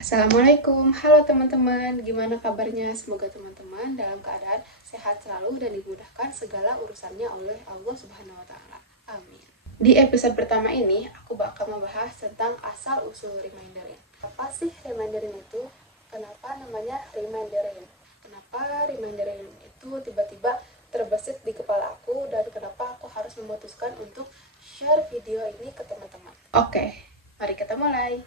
Assalamualaikum, halo teman-teman, gimana kabarnya? Semoga teman-teman dalam keadaan sehat selalu dan dimudahkan segala urusannya oleh Allah Subhanahu wa Ta'ala. Amin. Di episode pertama ini, aku bakal membahas tentang asal-usul reminderin. Apa sih reminderin itu? Kenapa namanya reminderin? Kenapa reminderin itu tiba-tiba terbesit di kepala aku dan kenapa aku harus memutuskan untuk share video ini ke teman-teman? Oke, mari kita mulai.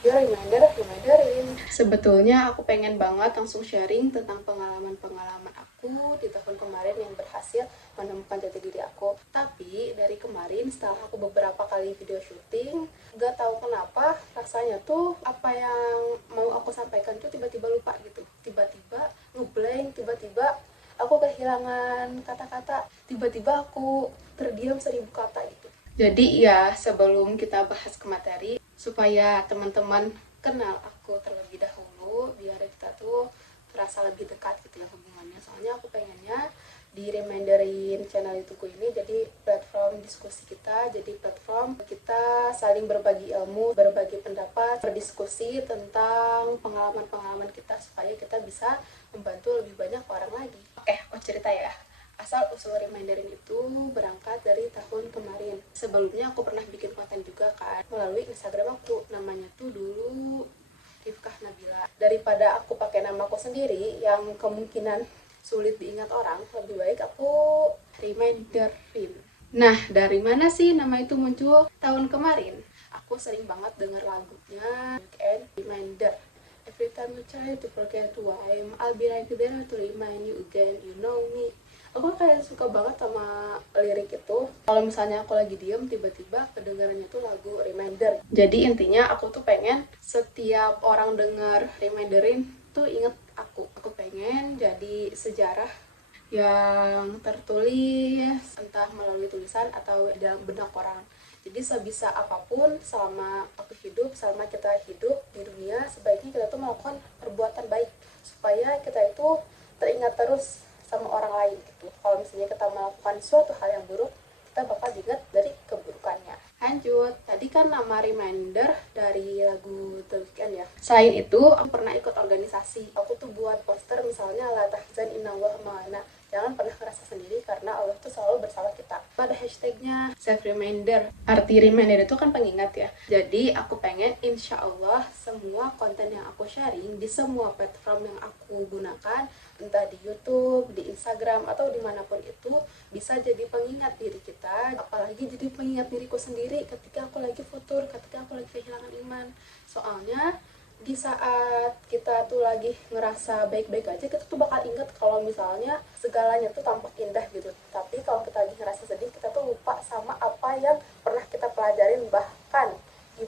Reminderin. Sebetulnya aku pengen banget langsung sharing tentang pengalaman-pengalaman aku di tahun kemarin yang berhasil menemukan jati diri aku. Tapi dari kemarin setelah aku beberapa kali video syuting, gak tahu kenapa rasanya tuh apa yang mau aku sampaikan tuh tiba-tiba lupa gitu. Tiba-tiba ngeblank, tiba-tiba aku kehilangan kata-kata, tiba-tiba aku terdiam 1000 kata gitu. Jadi ya sebelum kita bahas ke materi, supaya teman-teman kenal aku terlebih dahulu biar kita tuh terasa lebih dekat gitu ya hubungannya. Soalnya aku pengennya di Reminderin channel YouTubeku ini jadi platform diskusi kita, jadi platform kita saling berbagi ilmu, berbagi pendapat, berdiskusi tentang pengalaman-pengalaman kita supaya kita bisa membantu lebih banyak orang lagi. Oke, aku cerita ya. Asal-usul Reminderin itu berangkat dari tahun kemarin. Sebelumnya aku pernah bikin konten juga kan melalui Instagram aku, namanya tuh dulu Rifkah Nabila. Daripada aku pakai nama aku sendiri yang kemungkinan sulit diingat orang, lebih baik aku Reminderin. Nah, dari mana sih nama itu muncul? Tahun kemarin aku sering banget denger lagunya Weekend Reminder. Every time you try to forget who I am, I'll be right there to remind you again, you know me. Aku kayak suka banget sama lirik itu. Kalau misalnya aku lagi diem, tiba-tiba kedengarannya tuh lagu Reminder. Jadi intinya aku tuh pengen setiap orang denger Reminderin tuh inget aku. Aku pengen jadi sejarah yang tertulis entah melalui tulisan atau dalam benak orang. Jadi sebisa apapun selama aku hidup, selama kita hidup di dunia, sebaiknya kita tuh melakukan perbuatan baik supaya kita itu teringat terus sama orang lain gitu. Kalau misalnya kita melakukan suatu hal yang buruk, kita bakal diingat dari keburukannya. Lanjut, tadi kan nama Reminder dari lagu The Weeknd ya. Selain itu, aku pernah ikut organisasi. Aku tuh buat poster misalnya La tahzan innallaha ma'ana. Jangan pernah ngerasa sendiri karena Allah tuh selalu bersama kita. Ada hashtagnya self reminder. Arti reminder itu kan pengingat ya. Jadi aku pengen insya Allah semua konten yang aku sharing di semua platform yang aku gunakan, entah di YouTube, di Instagram, atau dimanapun itu, bisa jadi pengingat diri kita. Apalagi jadi pengingat diriku sendiri ketika aku lagi futur, ketika aku lagi kehilangan iman. Soalnya di saat kita tuh lagi ngerasa baik-baik aja, kita tuh bakal inget kalau misalnya segalanya tuh tampak indah gitu. Tapi kalau kita lagi ngerasa sedih, kita tuh lupa sama apa yang pernah kita pelajarin. Bahkan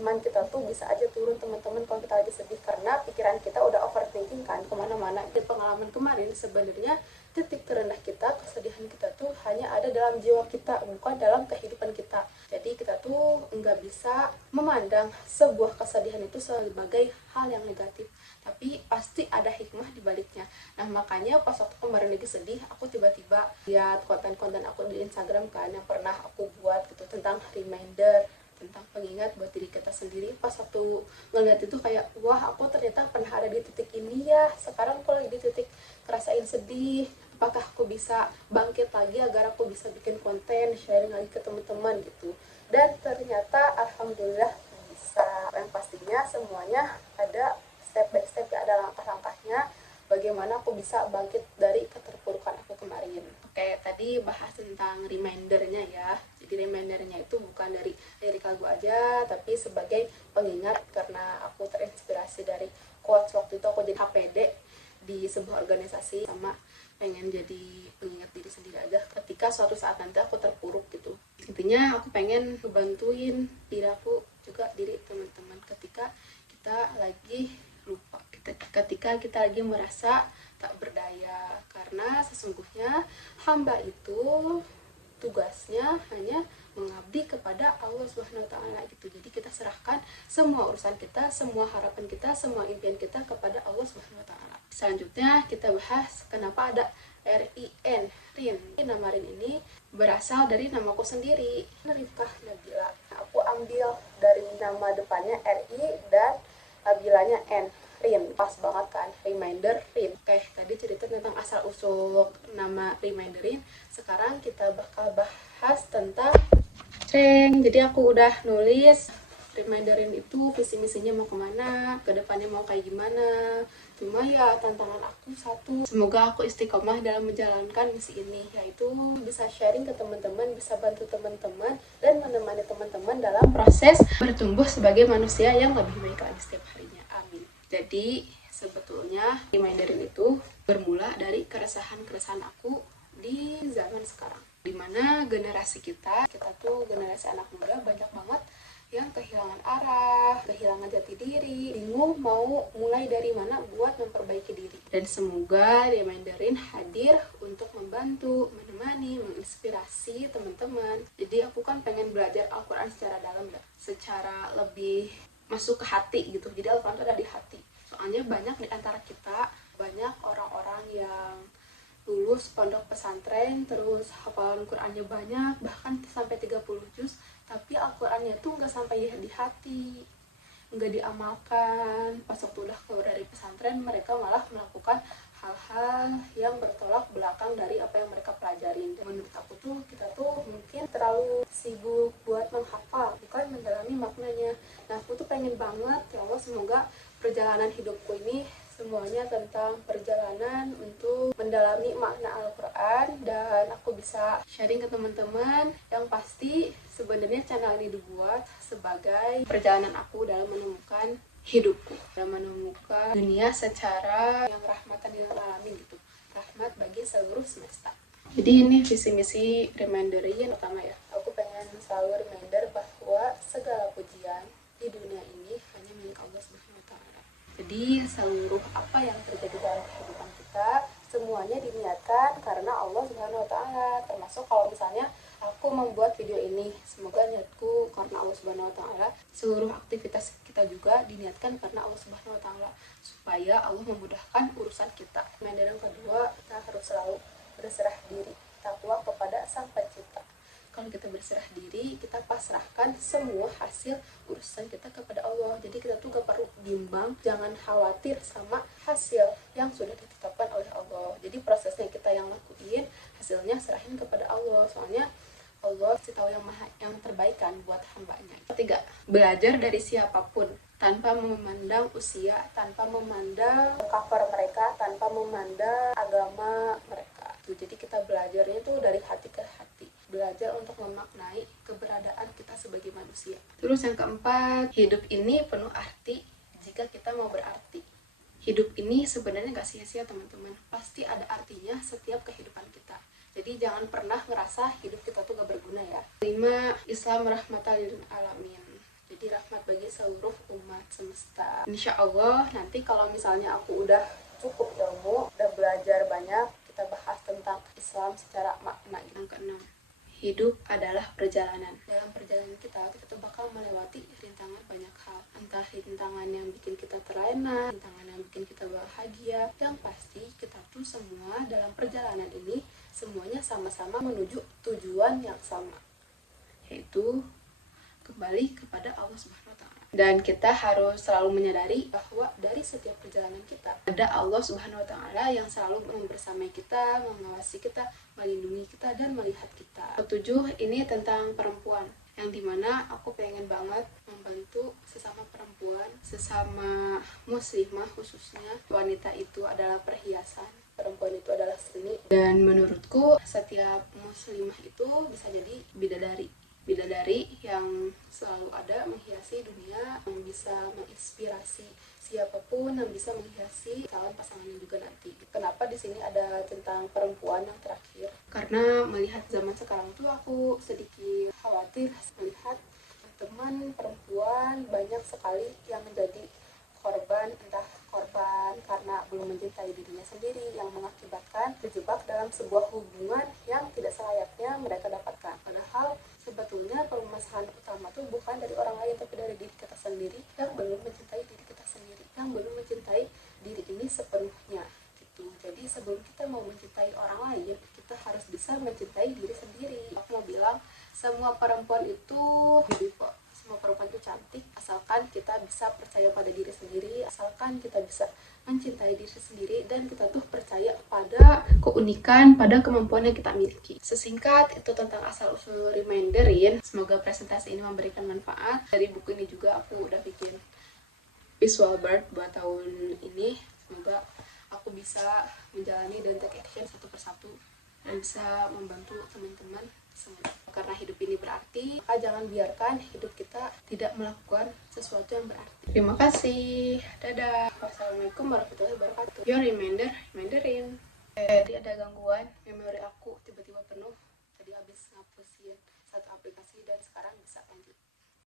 iman kita tuh bisa aja turun teman-teman kalau kita lagi sedih, karena pikiran kita udah overthinking kan kemana-mana. Di pengalaman kemarin sebenarnya titik terendah kita, kesedihan kita tuh hanya ada dalam jiwa kita, bukan dalam kehidupan kita. Jadi kita tuh nggak bisa memandang sebuah kesedihan itu sebagai hal yang negatif, tapi pasti ada hikmah di baliknya. Nah makanya pas waktu kemarin lagi sedih, aku tiba-tiba lihat konten-konten aku di Instagram kan yang pernah aku buat gitu tentang reminder, tentang pengingat buat diri kita sendiri. Pas waktu ngeliat itu kayak, wah aku ternyata pernah ada di titik ini ya. Sekarang aku lagi di titik ngerasain sedih, apakah aku bisa bangkit lagi agar aku bisa bikin konten, sharing lagi ke teman-teman gitu. Dan ternyata alhamdulillah bisa. Yang pastinya semuanya ada step by step ya, ada langkah-langkahnya bagaimana aku bisa bangkit dari keterpurukan aku kemarin. Oke, tadi bahas tentang remindernya ya. Jadi remindernya itu bukan dari lirik lagu aja, tapi sebagai pengingat karena aku terinspirasi dari quotes waktu itu aku jadi HPD di sebuah organisasi, sama pengen jadi pengingat diri sendiri aja ketika suatu saat nanti aku terpuruk gitu. Intinya aku pengen ngebantuin diri aku juga, diri teman-teman ketika kita lagi lupa, ketika kita lagi merasa tak berdaya, karena sesungguhnya hamba itu tugasnya hanya mengabdi kepada Allah Subhanahu wa Ta'ala gitu. Jadi kita serahkan semua urusan kita, semua harapan kita, semua impian kita kepada Allah Subhanahu wa Ta'ala. Selanjutnya kita bahas kenapa ada RIN. Nama Rin ini berasal dari namaku sendiri, Rifkah Nabila. Aku ambil dari nama depannya RI dan Nabila Istilahnya Rin, pas banget kan, reminder Rin. Oke, tadi cerita tentang asal usul nama Reminderin. Sekarang kita bakal bahas tentang jadi aku udah nulis Reminderin itu visi misinya mau kemana, kedepannya mau kayak gimana. Cuma ya tantangan aku satu, semoga aku istiqomah dalam menjalankan misi ini, yaitu bisa sharing ke teman-teman, bisa bantu teman-teman, dan menemani teman-teman dalam proses bertumbuh sebagai manusia yang lebih baik lagi setiap harinya. Amin. Jadi sebetulnya Reminderin itu bermula dari keresahan-keresahan aku di zaman sekarang, dimana generasi kita tuh generasi anak muda banyak banget yang kehilangan arah, kehilangan jati diri, bingung mau mulai dari mana buat memperbaiki diri. Dan semoga Reminderin hadir untuk membantu, menemani, menginspirasi teman-teman. Jadi aku kan pengen belajar Al-Quran secara dalam ya, secara lebih masuk ke hati gitu. Jadi Al-Quran itu ada di hati. Soalnya banyak di antara kita, banyak orang-orang yang lulus pondok pesantren, terus hafalan Qurannya banyak, bahkan sampai 30 juz, tapi Al-Qurannya tuh nggak sampai di hati, nggak diamalkan. Pas waktu udah keluar dari pesantren, mereka malah melakukan hal-hal yang bertolak belakang dari apa yang mereka pelajarin. Dan menurut aku tuh, kita tuh mungkin terlalu sibuk buat menghafal, bukan mendalami maknanya. Nah, aku tuh pengen banget, ya Allah, semoga perjalanan hidupku ini semuanya tentang perjalanan untuk mendalami makna Al-Quran, dan aku bisa sharing ke teman-teman. Yang pasti sebenarnya channel ini dibuat sebagai perjalanan aku dalam menemukan hidupku, dalam menemukan dunia secara yang rahmatan lil alamin gitu, rahmat bagi seluruh semesta. Jadi ini visi misi Reminderin. Pertama ya, aku pengen selalu reminder bahwa segala pujian di dunia ini hanya milik Allah Subhanahu wa Ta'ala. Jadi seluruh apa yang terjadi dalam kehidupan kita semuanya diniatkan karena Allah Subhanahu wa Ta'ala. Termasuk kalau misalnya aku membuat video ini, semoga niatku karena Allah Subhanahu wa Ta'ala. Seluruh aktivitas kita juga diniatkan karena Allah Subhanahu wa Ta'ala, supaya Allah memudahkan urusan kita. Dan yang kedua, kita harus selalu berserah diri, takwa kepada Sang Pencipta. Kalau kita berserah diri, kita pasrahkan semua hasil urusan kita kepada Allah. Jadi kita tuh gak perlu bimbang, jangan khawatir sama hasil yang sudah ditetapkan oleh Allah. Jadi prosesnya kita yang lakuin, hasilnya serahin kepada Allah. Soalnya Allah sih tahu yang terbaik kan buat hambanya. Ketiga, belajar dari siapapun tanpa memandang usia, tanpa memandang cover mereka, tanpa memandang agama mereka. Jadi kita belajarnya tuh dari hati ke hati, belajar untuk memaknai keberadaan kita sebagai manusia. Terus yang keempat, hidup ini penuh arti jika kita mau berarti. Hidup ini sebenarnya gak sia-sia teman-teman, pasti ada artinya setiap kehidupan kita. Jadi jangan pernah ngerasa hidup kita tuh gak berguna ya. 5. Islam rahmatan lil alamin. Jadi rahmat bagi seluruh umat semesta. Insya Allah nanti kalau misalnya aku udah cukup ilmu, udah belajar banyak, kita bahas tentang Islam secara makna. Yang keenam, hidup adalah perjalanan. Dalam perjalanan kita tuh bakal melewati rintangan banyak hal. Entah rintangan yang bikin kita terlena, rintangan yang bikin kita bahagia. Yang pasti kita tuh semua dalam perjalanan ini semuanya sama-sama menuju tujuan yang sama, yaitu kembali kepada Allah Subhanahu wa Ta'ala. Dan kita harus selalu menyadari bahwa dari setiap perjalanan kita ada Allah Subhanahu wa Ta'ala yang selalu membersamai kita, mengawasi kita, melindungi kita, dan melihat kita. Ketujuh, ini tentang perempuan, yang dimana aku pengen banget membantu sesama perempuan, sesama muslimah khususnya. Wanita itu adalah perhiasan, perempuan itu adalah seni, dan menurutku setiap muslimah itu bisa jadi bidadari yang selalu ada menghiasi dunia, yang bisa menginspirasi siapapun, yang bisa menghiasi calon pasangannya juga nanti. Kenapa di sini ada tentang perempuan yang terakhir? Karena melihat zaman sekarang tuh aku sedikit khawatir melihat teman perempuan banyak sekali yang menjadi korban, entah korban karena belum mencintai dirinya sendiri, yang mengakibatkan terjebak dalam sebuah hubungan yang tidak selayaknya mereka dapatkan. Padahal sebetulnya permasalahan utama tuh bukan dari orang lain, tapi dari diri kita sendiri yang belum mencintai diri kita sendiri, yang belum mencintai diri ini sepenuhnya gitu. Jadi sebelum kita mau mencintai orang lain, kita harus bisa mencintai diri sendiri. Aku mau bilang, semua perempuan itu beautiful, semua perempuan itu cantik, asalkan kita bisa percaya percaya pada diri sendiri, asalkan kita bisa mencintai diri sendiri dan kita tuh percaya pada keunikan, pada kemampuan yang kita miliki. Sesingkat itu tentang asal-usul reminderin. Semoga presentasi ini memberikan manfaat. Dari buku ini juga aku udah bikin visual board buat tahun ini. Semoga aku bisa menjalani dan take action satu persatu dan bisa membantu teman-teman semuanya. Karena hidup ini berarti, maka jangan biarkan hidup kita tidak melakukan sesuatu yang berarti. Terima kasih. Dadah. Wassalamualaikum warahmatullahi wabarakatuh. Your reminderin. Tadi ada gangguan, memori aku tiba-tiba penuh. Tadi habis ngapusin satu aplikasi dan sekarang bisa lanjut.